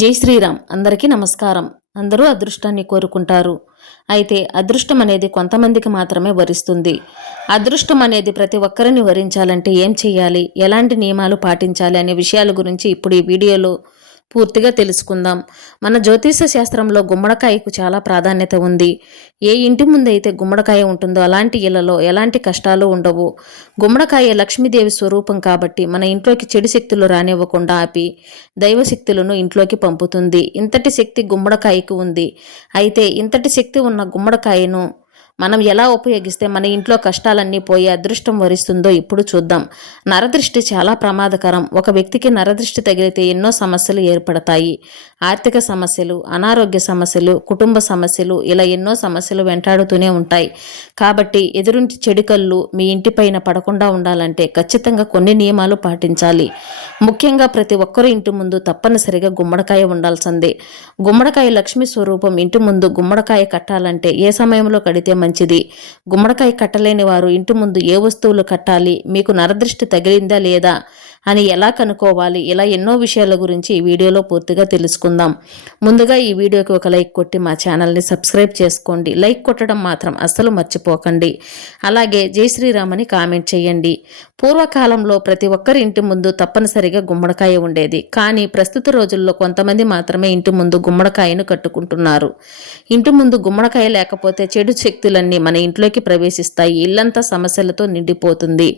జై శ్రీరామ్. అందరికీ నమస్కారం. అందరూ అదృష్టాన్ని కోరుకుంటారు. అయితే అదృష్టం అనేది కొంతమందికి మాత్రమే వరిస్తుంది. అదృష్టం అనేది ప్రతి ఒక్కరిని వరించాలంటే ఏం చేయాలి? ఎలాంటి నియమాలు పాటించాలి? అనే విషయాల గురించి ఇప్పుడు ఈ వీడియోలో పూర్తిగా తెలుసుకుందాం. మన జ్యోతిష శాస్త్రంలో గుమ్మడికాయకు చాలా ప్రాధాన్యత ఉంది. ఏ ఇంటి ముందైతే గుమ్మడికాయ ఉంటుందో అలాంటి ఇళ్ళలో ఎలాంటి కష్టాలు ఉండవు. గుమ్మడికాయ లక్ష్మీదేవి స్వరూపం కాబట్టి మన ఇంట్లోకి చెడు శక్తులు రానివ్వకుండా ఆపి దైవశక్తులను ఇంట్లోకి పంపుతుంది. ఇంతటి శక్తి గుమ్మడికాయకు ఉంది. అయితే ఇంతటి శక్తి ఉన్న గుమ్మడికాయను మనం ఎలా ఉపయోగిస్తే మన ఇంట్లో కష్టాలన్నీ పోయి అదృష్టం వరిస్తుందో ఇప్పుడు చూద్దాం. నరదృష్టి చాలా ప్రమాదకరం. ఒక వ్యక్తికి నరదృష్టి తగిలితే ఎన్నో సమస్యలు ఏర్పడతాయి. ఆర్థిక సమస్యలు అనారోగ్య సమస్యలు కుటుంబ సమస్యలు ఇలా ఎన్నో సమస్యలు వెంటాడుతూనే ఉంటాయి. కాబట్టి ఎదురుంటి చెడుకళ్ళు మీ ఇంటిపైన పడకుండా ఉండాలంటే ఖచ్చితంగా కొన్ని నియమాలు పాటించాలి. ముఖ్యంగా ప్రతి ఒక్కరు ఇంటి ముందు తప్పనిసరిగా గుమ్మడికాయ ఉండాల్సిందే. గుమ్మడికాయ లక్ష్మీ స్వరూపం ఇంటి ముందు గుమ్మడికాయ కట్టాలంటే ఏ సమయంలో కడితే మంచి మంచిది. గుమ్మడికాయ కట్టలేని వారు ఇంటి ముందు ఏ వస్తువులు కట్టాలి? మీకు నరదృష్టి తగిలిందా లేదా? అని ఎలా కనుక్కోవాలి? ఇలా ఎన్నో విషయాల గురించి ఈ వీడియోలో పూర్తిగా తెలుసుకుందాం. ముందుగా ఈ వీడియోకి ఒక లైక్ కొట్టి మా ఛానల్ని సబ్స్క్రైబ్ చేసుకోండి. లైక్ కొట్టడం మాత్రం అస్సలు మర్చిపోకండి. అలాగే జై శ్రీరామని కామెంట్ చేయండి. పూర్వకాలంలో ప్రతి ఒక్కరి ఇంటి ముందు తప్పనిసరిగా గుమ్మడికాయ ఉండేది. కానీ ప్రస్తుత రోజుల్లో కొంతమంది మాత్రమే ఇంటి ముందు గుమ్మడికాయను కట్టుకుంటున్నారు. ఇంటి ముందు గుమ్మడికాయ లేకపోతే చెడు శక్తులన్నీ మన ఇంట్లోకి ప్రవేశిస్తాయి. ఇల్లంతా సమస్యలతో నిండిపోతుంది.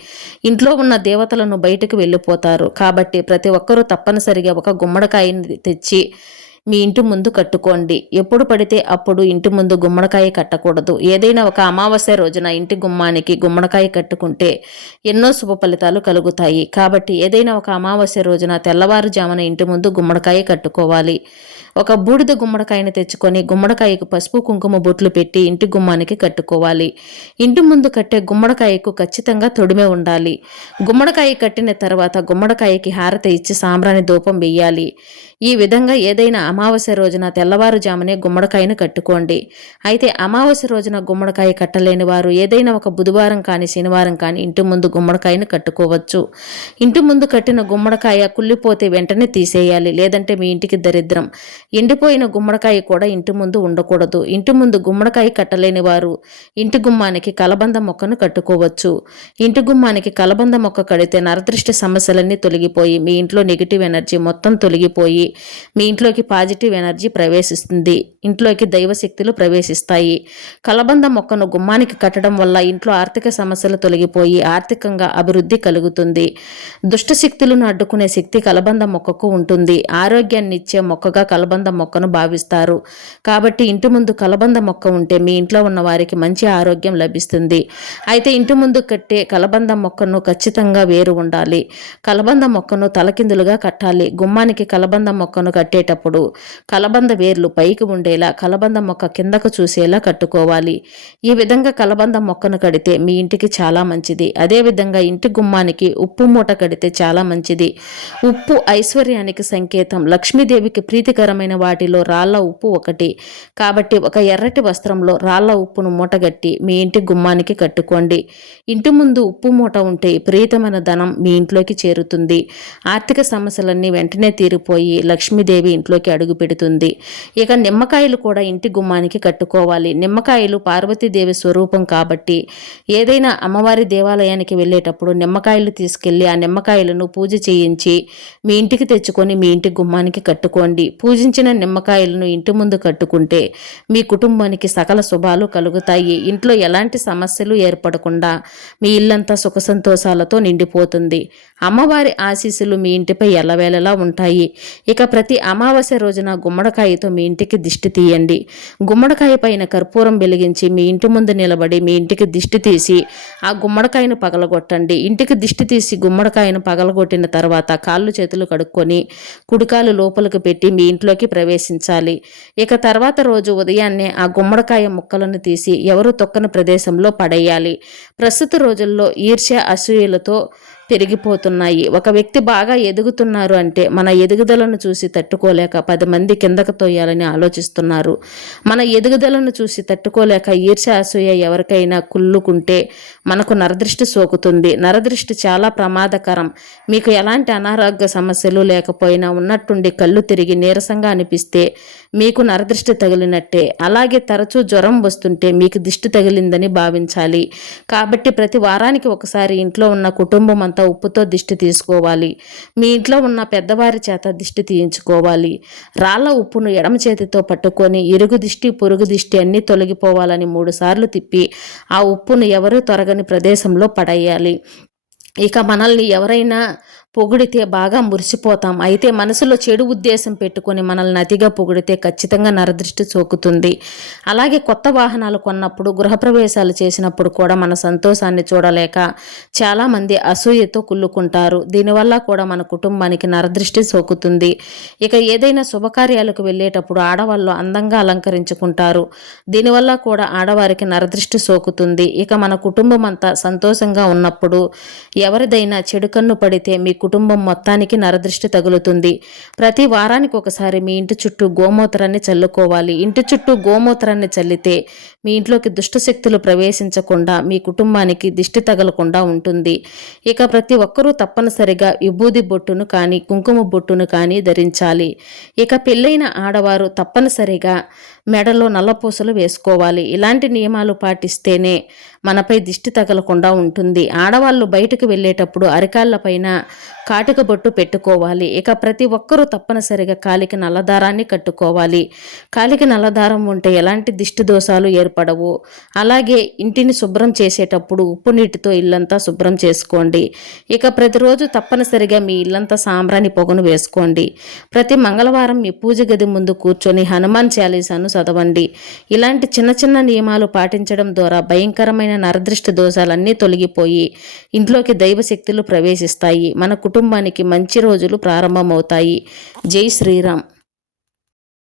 ఇంట్లో ఉన్న దేవతలను బయటకు వెళ్ళిపోతారు. కాబట్టి ప్రతి ఒక్కరూ తప్పనిసరిగా ఒక గుమ్మడికాయని తెచ్చి మీ ఇంటి ముందు కట్టుకోండి. ఎప్పుడు పడితే అప్పుడు ఇంటి ముందు గుమ్మడికాయ కట్టకూడదు. ఏదైనా ఒక అమావాస్య రోజున ఇంటి గుమ్మానికి గుమ్మడికాయ కట్టుకుంటే ఎన్నో శుభ ఫలితాలు కలుగుతాయి. కాబట్టి ఏదైనా ఒక అమావాస్య రోజున తెల్లవారుజామున ఇంటి ముందు గుమ్మడికాయ కట్టుకోవాలి. ఒక బూడిద గుమ్మడికాయని తెచ్చుకొని గుమ్మడికాయకు పసుపు కుంకుమ బొట్లు పెట్టి ఇంటి గుమ్మానికి కట్టుకోవాలి. ఇంటి ముందు కట్టే గుమ్మడికాయకు ఖచ్చితంగా తొడిమే ఉండాలి. గుమ్మడికాయ కట్టిన తర్వాత గుమ్మడికాయకి హారత ఇచ్చి సాంబ్రాణి ధూపం వెయ్యాలి. ఈ విధంగా ఏదైనా అమావాస్య రోజున తెల్లవారుజామునే గుమ్మడికాయను కట్టుకోండి. అయితే అమావాస్య రోజున గుమ్మడికాయ కట్టలేని వారు ఏదైనా ఒక బుధవారం కానీ శనివారం కానీ ఇంటి ముందు గుమ్మడికాయను కట్టుకోవచ్చు. ఇంటి ముందు కట్టిన గుమ్మడికాయ కుళ్ళిపోతే వెంటనే తీసేయాలి. లేదంటే మీ ఇంటికి దరిద్రం. ఎండిపోయిన గుమ్మడికాయ కూడా ఇంటి ముందు ఉండకూడదు. ఇంటి ముందు గుమ్మడికాయ కట్టలేని వారు ఇంటి గుమ్మానికి కలబంద మొక్కను కట్టుకోవచ్చు. ఇంటి గుమ్మానికి కలబంద మొక్క కడితే నరదృష్టి సమస్యలన్నీ తొలగిపోయి మీ ఇంట్లో నెగిటివ్ ఎనర్జీ మొత్తం తొలగిపోయి మీ ఇంట్లోకి పాజిటివ్ ఎనర్జీ ప్రవేశిస్తుంది. ఇంట్లోకి దైవశక్తులు ప్రవేశిస్తాయి. కలబంద మొక్కను గుమ్మానికి కట్టడం వల్ల ఇంట్లో ఆర్థిక సమస్యలు తొలగిపోయి ఆర్థికంగా అభివృద్ధి కలుగుతుంది. దుష్టశక్తులను అడ్డుకునే శక్తి కలబంద మొక్కకు ఉంటుంది. ఆరోగ్యాన్ని ఇచ్చే మొక్కగా కలబంద కలబంద మొక్కను భావిస్తారు. కాబట్టి ఇంటి ముందు కలబంద మొక్క ఉంటే మీ ఇంట్లో ఉన్న వారికి మంచి ఆరోగ్యం లభిస్తుంది. అయితే ఇంటి ముందు కట్టే కలబంద మొక్కను ఖచ్చితంగా వేరు ఉండాలి. కలబంద మొక్కను తలకిందులుగా కట్టాలి. గుమ్మానికి కలబంద మొక్కను కట్టేటప్పుడు కలబంద వేర్లు పైకి ఉండేలా కలబంద మొక్క కిందకు చూసేలా కట్టుకోవాలి. ఈ విధంగా కలబంద మొక్కను కడితే మీ ఇంటికి చాలా మంచిది. అదేవిధంగా ఇంటి గుమ్మానికి ఉప్పు మూట కడితే చాలా మంచిది. ఉప్పు ఐశ్వర్యానికి సంకేతం. లక్ష్మీదేవికి ప్రీతికరమైన వాటిలో రాళ్ళ ఉప్పు ఒకటి. కాబట్టి ఒక ఎర్రటి వస్త్రంలో రాళ్ళ ఉప్పును మూటగట్టి మీ ఇంటి గుమ్మానికి కట్టుకోండి. ఇంటి ముందు ఉప్పు మూట ఉంటే ప్రీతమైన ధనం మీ ఇంట్లోకి చేరుతుంది. ఆర్థిక సమస్యలన్నీ వెంటనే తీరిపోయి లక్ష్మీదేవి ఇంట్లోకి అడుగు పెడుతుంది ఇక నిమ్మకాయలు కూడా ఇంటి గుమ్మానికి కట్టుకోవాలి. నిమ్మకాయలు పార్వతీదేవి స్వరూపం కాబట్టి ఏదైనా అమ్మవారి దేవాలయానికి వెళ్ళేటప్పుడు నిమ్మకాయలు తీసుకెళ్ళి ఆ నిమ్మకాయలను పూజ చేయించి మీ ఇంటికి తెచ్చుకొని మీ ఇంటి గుమ్మానికి కట్టుకోండి. పూజించిన నిమ్మకాయలను ఇంటి ముందు కట్టుకుంటే మీ కుటుంబానికి సకల శుభాలు కలుగుతాయి. ఇంట్లో ఎలాంటి సమస్యలు ఏర్పడకుండా మీ ఇల్లంతా సుఖ సంతోషాలతో నిండిపోతుంది. అమ్మవారి ఆశీస్సులు మీ ఇంటిపై ఎల్లవేళలా ఉంటాయి. ఇక ప్రతి అమావాస్య రోజు రోజున గుమ్మడికాయతో మీ ఇంటికి దిష్టి తీయండి. గుమ్మడికాయ పైన కర్పూరం వెలిగించి మీ ఇంటి ముందు నిలబడి మీ ఇంటికి దిష్టి తీసి ఆ గుమ్మడికాయను పగలగొట్టండి. ఇంటికి దిష్టి తీసి గుమ్మడికాయను పగలగొట్టిన తర్వాత కాళ్ళు చేతులు కడుక్కొని కుడికాలు లోపలికి పెట్టి మీ ఇంట్లోకి ప్రవేశించాలి. ఇక తర్వాత రోజు ఉదయాన్నే ఆ గుమ్మడికాయ ముక్కలను తీసి ఎవరు తొక్కని ప్రదేశంలో పడేయాలి. ప్రస్తుత రోజుల్లో ఈర్ష్య అసూయలతో పెరిగిపోతున్నాయి. ఒక వ్యక్తి బాగా ఎదుగుతున్నారు అంటే మన ఎదుగుదలను చూసి తట్టుకోలేక పది మంది కిందకు తోయాలని ఆలోచిస్తున్నారు. మన ఎదుగుదలను చూసి తట్టుకోలేక ఈర్ష అసూయ ఎవరికైనా కుళ్ళుకుంటే మనకు నరదృష్టి సోకుతుంది. నరదృష్టి చాలా ప్రమాదకరం. మీకు ఎలాంటి అనారోగ్య సమస్యలు లేకపోయినా ఉన్నట్టుండి కళ్ళు తిరిగి నీరసంగా అనిపిస్తే మీకు నరదృష్టి తగిలినట్టే. అలాగే తరచూ జ్వరం వస్తుంటే మీకు దిష్టి తగిలిందని భావించాలి. కాబట్టి ప్రతి వారానికి ఒకసారి ఇంట్లో ఉన్న కుటుంబం అంతా ఉప్పుతో దిష్టి తీసుకోవాలి. మీ ఇంట్లో ఉన్న పెద్దవారి చేత దిష్టి తీయించుకోవాలి. రాళ్ళ ఉప్పును ఎడమ చేతితో పట్టుకొని ఇరుగు దిష్టి పొరుగు దిష్టి అన్నీ తొలగిపోవాలని మూడుసార్లు తిప్పి ఆ ఉప్పును ఎవరూ తొరగని ప్రదేశంలో పడేయాలి. ఇక మనల్ని ఎవరైనా పొగిడితే బాగా మురిసిపోతాం. అయితే మనసులో చెడు ఉద్దేశం పెట్టుకొని మనల్ని అతిగా పొగిడితే ఖచ్చితంగా నరదృష్టి సోకుతుంది. అలాగే కొత్త వాహనాలు కొన్నప్పుడు గృహప్రవేశాలు చేసినప్పుడు కూడా మన సంతోషాన్ని చూడలేక చాలామంది అసూయతో కుళ్ళుకుంటారు. దీనివల్ల కూడా మన కుటుంబానికి నరదృష్టి సోకుతుంది. ఇక ఏదైనా శుభకార్యాలకు వెళ్ళేటప్పుడు ఆడవాళ్ళు అందంగా అలంకరించుకుంటారు. దీనివల్ల కూడా ఆడవారికి నరదృష్టి సోకుతుంది. ఇక మన కుటుంబం అంతా సంతోషంగా ఉన్నప్పుడు ఎవరిదైనా చెడు కన్ను పడితే మీ కుటుంబం మొత్తానికి నరదృష్టి తగులుతుంది. ప్రతి వారానికి ఒకసారి మీ ఇంటి చుట్టూ గోమూత్రాన్ని చల్లుకోవాలి. ఇంటి చుట్టూ గోమూత్రాన్ని చల్లితే మీ ఇంట్లోకి దుష్టశక్తులు ప్రవేశించకుండా మీ కుటుంబానికి దిష్టి తగలకుండా ఉంటుంది. ఇక ప్రతి ఒక్కరూ తప్పనిసరిగా విభూది బొట్టును కానీ కుంకుమ బొట్టును కానీ ధరించాలి. ఇక పెళ్ళైన ఆడవారు తప్పనిసరిగా మెడలో నల్లపూసలు వేసుకోవాలి. ఇలాంటి నియమాలు పాటిస్తేనే మనపై దిష్టి తగలకుండా ఉంటుంది. ఆడవాళ్ళు బయటకు వెళ్ళేటప్పుడు అరికాళ్ళ పైన బొట్టు పెట్టుకోవాలి. ఇక ప్రతి ఒక్కరూ తప్పనిసరిగా కాలికి నల్లదారాన్ని కట్టుకోవాలి. కాలికి నల్లదారం ఉంటే ఎలాంటి దిష్టి దోషాలు ఏర్పడవు. అలాగే ఇంటిని శుభ్రం చేసేటప్పుడు ఉప్పు నీటితో ఇల్లంతా శుభ్రం చేసుకోండి. ఇక ప్రతిరోజు తప్పనిసరిగా మీ ఇల్లంతా సాంబ్రాణి పొగను వేసుకోండి. ప్రతి మంగళవారం మీ పూజ గది ముందు కూర్చొని హనుమాన్ చాలీసాను చదవండి ఇలాంటి చిన్న చిన్న నియమాలు పాటించడం ద్వారా భయంకరమైన నరదృష్టి దోషాలన్నీ తొలగిపోయి ఇంట్లోకి దైవశక్తులు ప్రవేశిస్తాయి. మన కుటుంబానికి మంచి రోజులు ప్రారంభమవుతాయి. జై శ్రీరామ్.